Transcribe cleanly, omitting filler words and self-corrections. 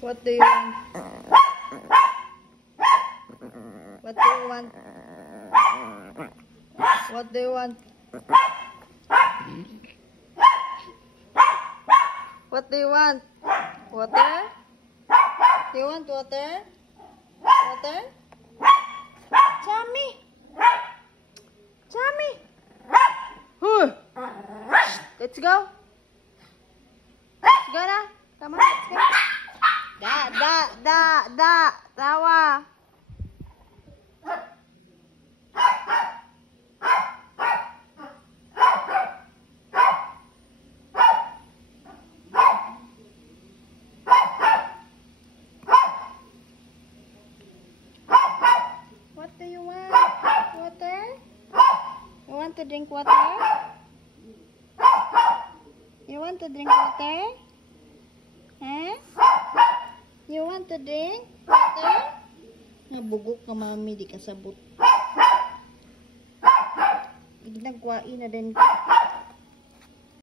What do you want? What do you want? What do you want? What do you want? Water? Do you want water? Water? Chami! Chami! Let's go! Let's go na! Come on, let's go! Tawa! What do you want? Water? You want to drink water? You want to drink water? Huh? You want to drink water? Nabugok ka mami, di kasabot. Ginagwain na din.